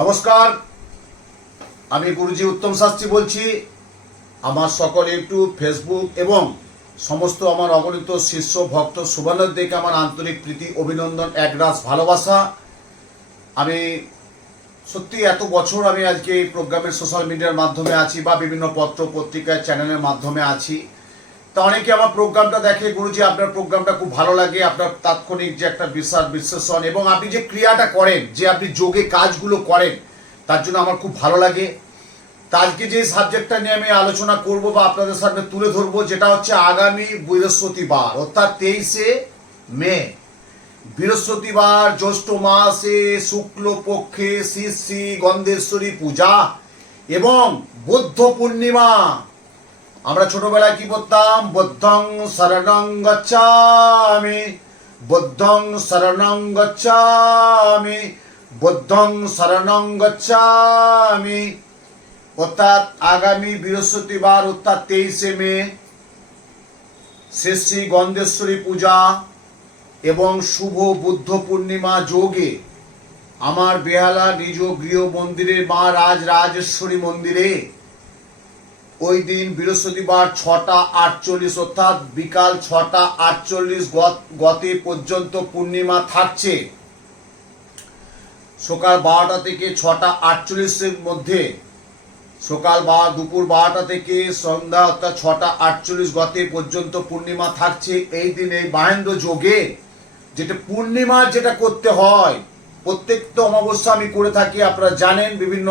নমস্কার। আমি গুরুজি উত্তম শাস্ত্রী বলছি। আমার সকল ইউটিউব, ফেসবুক এবং সমস্ত আমার অগণিত শিষ্য, ভক্ত সুবর্ণের দিকে আমার আন্তরিক প্রীতি, অভিনন্দন একরাস ভালোবাসা। আমি সত্যি এত বছর আমি আজকে এই প্রোগ্রামের সোশ্যাল মিডিয়ার মাধ্যমে আছি বা বিভিন্ন পত্র পত্রিকায় চ্যানেলের মাধ্যমে আছি। তা অনেকে আমার প্রোগ্রামটা দেখে, গুরুজি, আপনার প্রোগ্রামটা খুব ভালো লাগে। আপনার তাৎক্ষণিক যে একটা বিশ্বাস, বিশ্লেষণ এবং আপনি যে ক্রিয়াটা করেন, যে আপনি যোগে কাজগুলো করেন, তার জন্য আমার খুব ভালো লাগে। তা আজকে যে সাবজেক্টটা নিয়ে আমি আলোচনা করব বা আপনাদের সামনে তুলে ধরবো, যেটা হচ্ছে আগামী বৃহস্পতিবার, অর্থাৎ তেইশে মে। বৃহস্পতিবার, জ্যৈষ্ঠ মাসে শুক্ল পক্ষে শ্রী শ্রী গন্ধেশ্বরী পূজা এবং বৌদ্ধ পূর্ণিমা। আমরা ছোটবেলায় কি করতাম বদ্ধং শরণং গচ্ছামি। বদ্ধং শরণং গচ্ছামি। বদ্ধং শরণং গচ্ছামি। অর্থাৎ আগামী বৃহস্পতিবার, অর্থাৎ তেইশে মে, শ্রী শ্রী গন্ধেশ্বরী পূজা এবং শুভ বুদ্ধ পূর্ণিমা যোগে আমার বেহালা নিজ গৃহ মন্দিরে মা রাজ রাজেশ্বরী মন্দিরে ওই দিন বৃহস্পতিবার ছটা আটচল্লিশ অর্থাৎ বিকাল ছটা আটচল্লিশ গতে পর্যন্ত পূর্ণিমা থাকছে। সকাল বারোটা থেকে ছটা আটচল্লিশের মধ্যে। সকাল বা দুপুর বারোটা থেকে সন্ধ্যা অর্থাৎ ছটা আটচল্লিশ গতে পর্যন্ত পূর্ণিমা থাকছে। এই দিন এই মাহেন্দ্র যোগে যেটা পূর্ণিমার যেটা করতে হয় প্রত্যেকটা অমাবস্যা আমি করে থাকি, আপনারা জানেন বিভিন্ন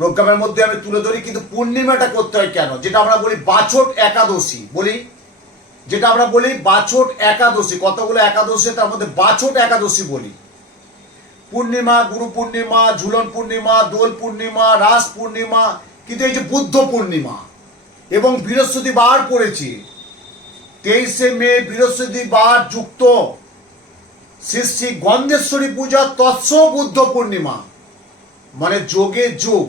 প্রোগ্রামের মধ্যে আমি তুলে ধরি, কিন্তু পূর্ণিমাটা করতে হয় কেন? যেটা আমরা বলি বাছট একাদশী। বলি, যেটা আমরা বলি বাছট একাদশী। কতগুলো একাদশী তার মধ্যে বাছট একাদশী বলি। পূর্ণিমা, গুরু পূর্ণিমা, ঝুলন পূর্ণিমা, দোল পূর্ণিমা, রাস পূর্ণিমা, কিন্তু এই যে বুদ্ধ পূর্ণিমা এবং বৃহস্পতিবার পড়েছে, তেইশে মে বৃহস্পতিবার যুক্ত শ্রী শ্রী গন্ধেশ্বরী পূজা তৎস বুদ্ধ পূর্ণিমা। মানে যোগে যোগ।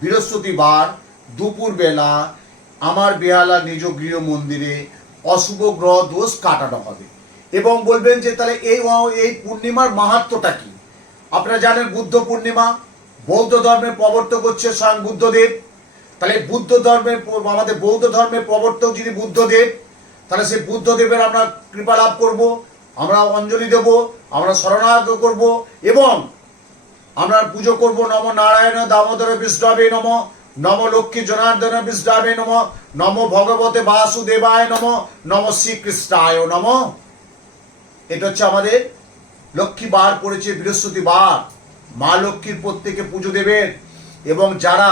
বৃহস্পতিবার দুপুর বেলা আমার বেহালা নিজ গৃহ মন্দিরে অশুভ গ্রহ দোষ কাটানো হবে। এবং বলবেন যে, তাহলে এই এই পূর্ণিমার মাহাত্মটা কি? আপনারা জানেন বুদ্ধ পূর্ণিমা, বৌদ্ধ ধর্মের প্রবর্তক হচ্ছে স্বয়ং বুদ্ধদেব। তাহলে বুদ্ধ ধর্মের আমাদের বৌদ্ধ ধর্মের প্রবর্তক যিনি বুদ্ধদেব, তাহলে সেই বুদ্ধদেবের আমরা কৃপা লাভ করব, আমরা অঞ্জলি দেব, আমরা শরণাগত করব এবং আমরা পুজো করব নম নারায়ণ, দামোদর বিষ্ণবে নম নম লক্ষ্মী জনার্দন বিষ্ণবে নম নম ভগবতে বাসুদেবায় নম নম শ্রীকৃষ্ণায় নম। এটা হচ্ছে আমাদের লক্ষ্মী বার পড়েছে, বৃহস্পতিবার। মা লক্ষ্মীর প্রত্যেকে পুজো দেবেন এবং যারা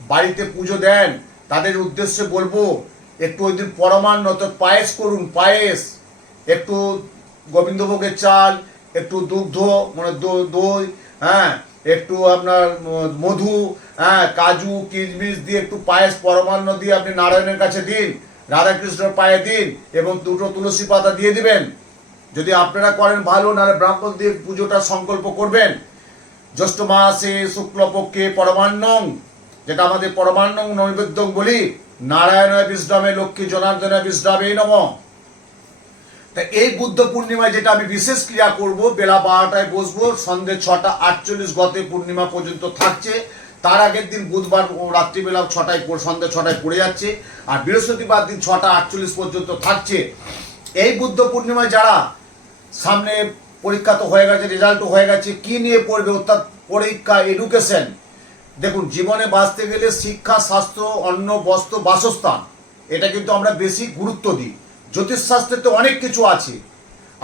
বাড়িতে পুজো দেন, তাদের উদ্দেশ্যে বলব, একটু ওই দিন পরমান্ন তো পায়েস করুন, পায়েস। একটু গোবিন্দভোগের চাল একটু দুগ্ধ মানে দই হ্যাঁ একটু আপনার মধু হ্যাঁ কাজু, কিশমিশ দিয়ে একটু পায়েস, পরমান্ন দিয়ে আপনি নারায়ণের কাছে দিন, রাধাকৃষ্ণের পায়ে দিন এবং দুটো তুলসী পাতা দিয়ে দিবেন। যদি আপনারা করেন ভালো, নাহলে ব্রাহ্মণ দিয়ে পুজোটা সংকল্প করবেন। জ্যৈষ্ঠ মাসে শুক্লপক্ষে পরমান্নং, যেটা আমাদের পরমান্নং নৈবেদ্য বলি নারায়ণ বিষ্ণমে লক্ষ্মী জনার্দন বিষ্ণমে নম। তা এই বুদ্ধ পূর্ণিমায় যেটা আমি বিশেষ ক্রিয়া করব, বেলা বারোটায় বসবো সন্ধ্যে ছটা আটচল্লিশ গতে পূর্ণিমা পর্যন্ত থাকছে। তার আগের দিন বুধবার রাত্রিবেলা ছটায় সন্ধ্যে ছটায় পড়ে যাচ্ছে। আর বৃহস্পতিবার দিন ছটা আটচল্লিশ পর্যন্ত থাকছে। এই বুদ্ধ পূর্ণিমায় যারা সামনে পরীক্ষা তো হয়ে গেছে রেজাল্টও হয়ে গেছে, কি নিয়ে পড়বে অর্থাৎ পরীক্ষা এডুকেশন দেখুন, জীবনে বাঁচতে গেলে শিক্ষা, স্বাস্থ্য, অন্ন, বস্ত্র, বাসস্থান, এটা কিন্তু আমরা বেশি গুরুত্ব দিই। জ্যোতিষশাস্ত্রে তো অনেক কিছু আছে।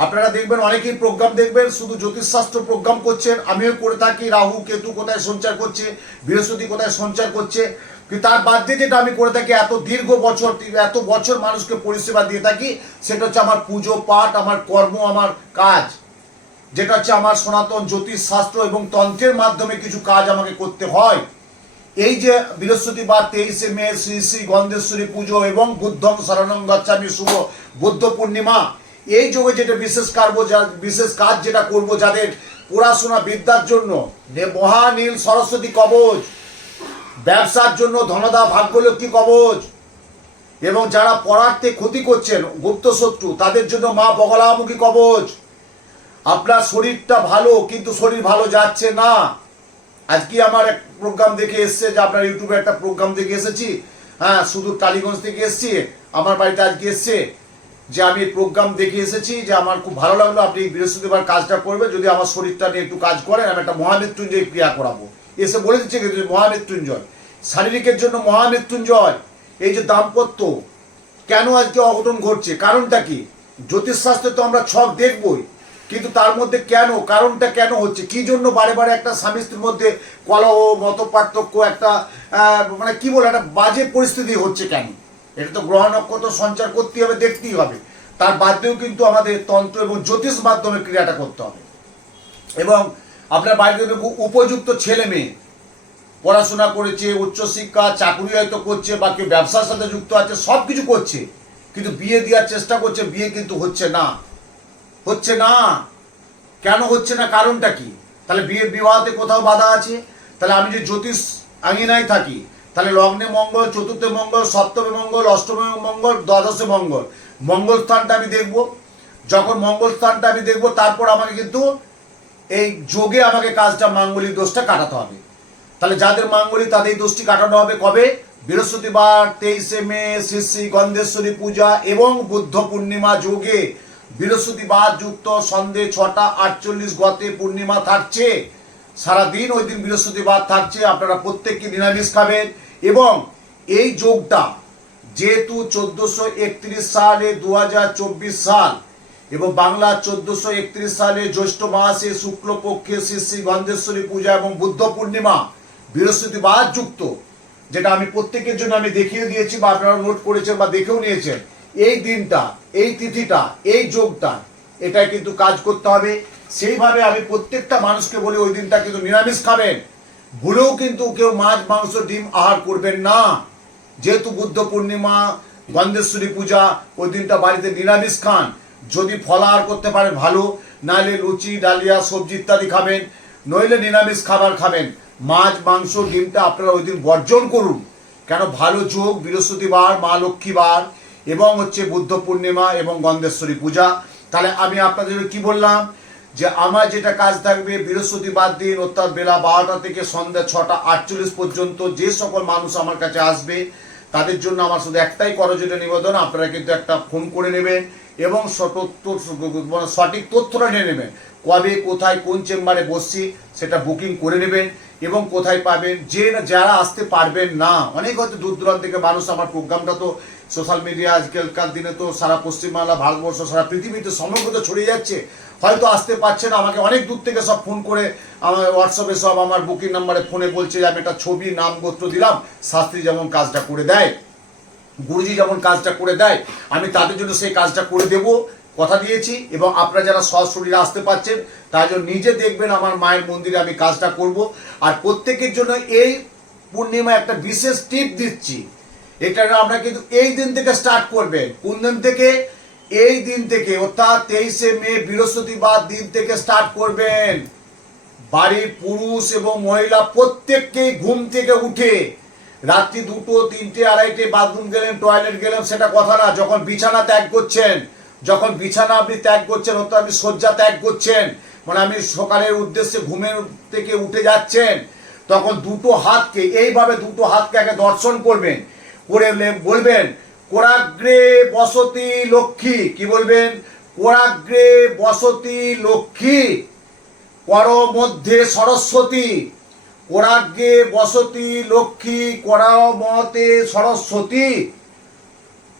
আপনারা দেখবেন, অনেকেই প্রোগ্রাম দেখবেন, শুধু জ্যোতিষশাস্ত্র প্রোগ্রাম করছেন, আমিও করে থাকি, রাহু, কেতু কোথায় সঞ্চার করছে, বৃহস্পতি কোথায় সঞ্চার করছে তার বাদ দিয়ে যেটা আমি করে থাকি, এত দীর্ঘ বছর, এত বছর মানুষকে পরিষেবা দিয়ে থাকি, সেটা হচ্ছে আমার পুজো পাঠ, আমার কর্ম, আমার কাজ। যেটা হচ্ছে আমার সনাতন জ্যোতিষ শাস্ত্র এবং তন্ত্রের মাধ্যমে কিছু কাজ আমাকে করতে হয়। এই যে বৃহস্পতিবার তেইশে মে শ্রী শ্রী গন্ধেশ্বরী পুজো এবং বুদ্ধম শরণং গচ্ছামি শুভ বুদ্ধ পূর্ণিমা, এই যোগে যেটা বিশেষ কার্য বিশেষ কাজ যেটা করব যাদের পড়াশোনা বিদ্যার জন্য মহানীল সরস্বতী কবচ ব্যবসার জন্য ধনদা ভাগ্যলক্ষ্মী কবচ এবং যারা পড়ার্থে ক্ষতি করছেন, গুপ্ত শত্রু, তাদের জন্য মা বগলামুখী কবচ আপনার শরীরটা ভালো, কিন্তু শরীর ভালো যাচ্ছে না। আজকে আমার এক প্রোগ্রাম দেখে এসছে যে আপনার ইউটিউবে একটা প্রোগ্রাম দেখে এসেছি। হ্যাঁ শুধু টালিগঞ্জ থেকে এসছি, আমার বাড়িতে আজকে এসছে যে আমি প্রোগ্রাম দেখে এসেছি যে আমার খুব ভালো লাগল, আপনি বৃহস্পতিবার কাজটা করবে, যদি আমার শরীরটা নিয়ে একটু কাজ করেন, আমি একটা মহামৃত্যুঞ্জয় ক্রিয়া করাবো। এসে বলে দিচ্ছে কিন্তু মহামৃত্যুঞ্জয়। শারীরিকের জন্য মহামৃত্যুঞ্জয়, এই যে দাম্পত্য, কেন আজকে অঘটন ঘটছে? কারণটা কি? জ্যোতিষশাস্ত্রে তো আমরা ছক দেখবই। কিন্তু তার মধ্যে কেন, কারণটা কেন হচ্ছে? কি জন্য বারে বারে একটা স্বামী স্ত্রীর মধ্যে কলহ মত পার্থক্য একটা মানে কি বলে, একটা বাজে পরিস্থিতি হচ্ছে কেন? এটা তো গ্রহ নক্ষত্র সঞ্চার করতেই হবে, দেখতেই হবে। তার বাদেও কিন্তু আমাদের তন্ত্র এবং জ্যোতিষ মাধ্যমে ক্রিয়াটা করতে হবে। এবং আপনার বাড়িতে উপযুক্ত ছেলে মেয়ে, পড়াশোনা করেছে, উচ্চশিক্ষা, চাকরি হয়তো করছে বা কেউ ব্যবসার সাথে যুক্ত আছে সব কিছু করছে। কিন্তু বিয়ে দেওয়ার চেষ্টা করছে, বিয়ে কিন্তু হচ্ছে না। হচ্ছে না। কেন হচ্ছে না? কারণটা কি? তাহলে বিয়ে বিবাহতে কোথাও বাধা আছে? তাহলে আমি যে জ্যোতিষ আঙিনায় থাকি, তাহলে লগ্নে মঙ্গল, চতুর্থে মঙ্গল, সপ্তমে মঙ্গল, অষ্টমে মঙ্গল, দ্বাদশে মঙ্গল। মঙ্গল স্থানটা আমি দেখব। যখন মঙ্গল স্থানটা আমি দেখব, তারপর আমাকে কিন্তু এই যোগে আমাকে কাজটা মাঙ্গলিক দোষটা কাটাতে হবে। তাহলে যাদের মাঙ্গলিক তাদের এই দোষটি কাটানো হবে কবে? বৃহস্পতিবার, তেইশে মে, শ্রী শ্রী গন্ধেশ্বরী পূজা এবং বুদ্ধ পূর্ণিমা যোগে। বৃহস্পতিবার যুক্ত সন্ধে ছটা আটচল্লিশ গতে পূর্ণিমা থাকছে। সারাদিন ওই দিন বৃহস্পতিবার থাকছে, আপনারা প্রত্যেককে নিরামিষ খাবেন এবং এই যোগটা যেহেতু চোদ্দশো একত্রিশ সালে দু হাজার চব্বিশ সাল এবং বাংলা চোদ্দশো একত্রিশ সালে জ্যৈষ্ঠ মাসে শুক্লপক্ষে শ্রী শ্রী গন্ধেশ্বরী পূজা এবং বুদ্ধ পূর্ণিমা বৃহস্পতিবার যুক্ত, যেটা আমি প্রত্যেকের জন্য আমি দেখিয়ে দিয়েছি বা আপনারা নোট করেছেন বা দেখেও নিয়েছেন। এই দিনটা, এই তিথিটা, এই যোগটা, এটাই কিন্তু কাজ করতে হবে। সেইভাবে আমি প্রত্যেকটা মানুষকে বলি, ওই দিনটা কিন্তু নিরামিষ খাবেন। ভুলেও কিন্তু কেউ মাছ, মাংস, ডিম আহার করবেন না। যেহেতু বুদ্ধ পূর্ণিমা গন্ধেশ্বরী পূজা, ওই দিনটা বাড়িতে নিরামিষ খান। যদি ফলাহার করতে পারেন, ভালো। নাহলে লুচি, ডালিয়া, সবজি ইত্যাদি খাবেন। নইলে নিরামিষ খাবার খাবেন। মাছ, মাংস, ডিমটা আপনারা ওই দিন বর্জন করুন। কেন? ভালো যোগ, বৃহস্পতিবার, মা লক্ষ্মীবার। এবং হচ্ছে বুদ্ধ পূর্ণিমা এবং গন্ধেশ্বরী পূজা। তাহলে আমি আপনাদের কি বললাম? যে আমার যেটা কাজ থাকবে বৃহস্পতিবার দিন অর্থাৎ বেলা বারোটা থেকে সন্ধ্যা ছটা আটচল্লিশ পর্যন্ত যে সকল মানুষ আমার কাছে আসবে, তাদের জন্য আমার শুধু একটাই করজোটে নিবেদন, আপনারা কিন্তু একটা ফোন করে নেবেন এবং মানে সঠিক তথ্যটা নিয়ে নেবেন। কবে, কোথায়, কোন চেম্বারে বসছি সেটা বুকিং করে নেবেন এবং কোথায় পাবেন, যে যারা আসতে পারবেন না, অনেক হয়তো দূর দূরান্ত থেকে মানুষ আমার প্রোগ্রামটা তো সোশ্যাল মিডিয়া আজকালকার দিনে তো সারা পশ্চিমবাংলা, ভারতবর্ষ, সারা পৃথিবীতে সমগ্রতে ছড়িয়ে যাচ্ছে। হয়তো আসতে পারছে না, আমাকে অনেক দূর থেকে সব ফোন করে আমার হোয়াটসঅ্যাপে সব আমার বুকিং নাম্বারে ফোনে বলছে যে, আমি একটা ছবি নাম গোত্র দিলাম, শাস্ত্রী যেমন কাজটা করে দেয়, গুরুজি যেমন কাজটা করে দেয়, আমি তাদের জন্য সেই কাজটা করে দেব। কথা দিয়েছি, এবং আপনারা যারা সশরীরে আসতে পারছেন, তার জন্য নিজে দেখবেন আমার মায়ের মন্দিরে আমি কাজটা করব। আর প্রত্যেকের জন্য এই পূর্ণিমা একটা বিশেষ টিপ দিচ্ছি। এটা আমরা কিন্তু এই দিন থেকে স্টার্ট করবেন। কোন দিন থেকে? এই দিন থেকে, অর্থাৎ তেইশে মে, বৃহস্পতিবার দিন থেকে স্টার্ট করবেন। বাড়ির পুরুষ এবং মহিলা প্রত্যেককেই ঘুম থেকে উঠে রাত্রি দুটো, তিনটে, আড়াইটে, বাথরুম গেলেন, টয়লেট গেলেন, সেটা কথা না। যখন বিছানা ত্যাগ করছেন, যখন বিছানা আপনি ত্যাগ করছেন, অর্থাৎ আপনি শয্যা ত্যাগ করছেন মানে আমি সকালের উদ্দেশ্যে ঘুমের থেকে উঠে যাচ্ছেন, তখন দুটো হাতকে, এইভাবে দুটো হাতকে আগে দর্শন করবেন। করে বলবেন, কোরাগ্রে বসতি লক্ষ্মী। কি বলবেন? কোরাগ্রে বসতি লক্ষ্মী কর মধ্যে সরস্বতী। কোরাগ্রে বসতি লক্ষ্মী, করামতে সরস্বতী।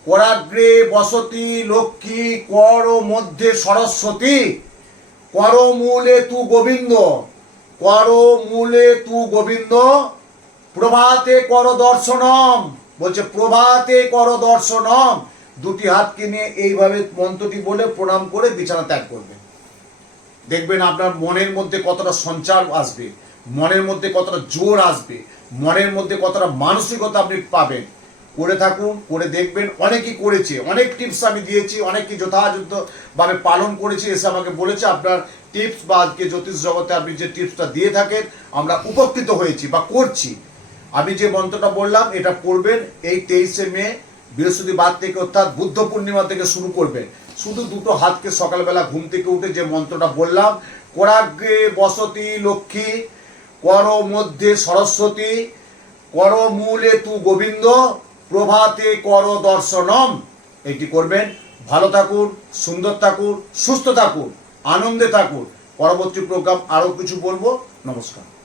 কোরাগ্রে বসতি লক্ষ্মী কর মধ্যে সরস্বতী। কর মূলে তু গোবিন্দ। কর মূলে তু গোবিন্দ। প্রভাতে কর দর্শনম। বলছে, প্রভাতে কর দর্শনম। দুটি হাতকে নিয়ে এইভাবে মন্ত্রটি বলে প্রণাম করে বিছানা ত্যাগ করবেন দেখবেন আপনার মনের মধ্যে কতটা সঞ্চার আসবে, মনের মধ্যে কতটা জোর আসবে, মনের মধ্যে কতটা মানসিকতা আপনি পাবেন। করে থাকুন, করে দেখবেন, অনেকেই করেছে, অনেক টিপস আমি দিয়েছি অনেকে যথাযথভাবে পালন করেছে, এসে আমাকে বলেছে, আপনার টিপস বা আজকে জ্যোতিষ জগতে আপনি যে টিপসটা দিয়ে থাকেন, আমরা উপকৃত হয়েছি বা করছি। আমি যে মন্ত্রটা বললাম, এটা পড়বেন এই তেইশে মে বৃহস্পতিবার থেকে অর্থাৎ বুদ্ধ পূর্ণিমা থেকে শুরু করবেন। শুধু দুটো হাতকে সকালবেলা ঘুম থেকে উঠে যে মন্ত্রটা বললাম, করাগ্রে বসতি লক্ষ্মী, কর মধ্যে সরস্বতী, কর মূলে তু গোবিন্দ, প্রভাতে কর দর্শনম। এটি করবেন। ভালো থাকুন, সুন্দর থাকুন, সুস্থ থাকুন, আনন্দে থাকুন। পরবর্তী প্রোগ্রাম আরও কিছু বলব। নমস্কার।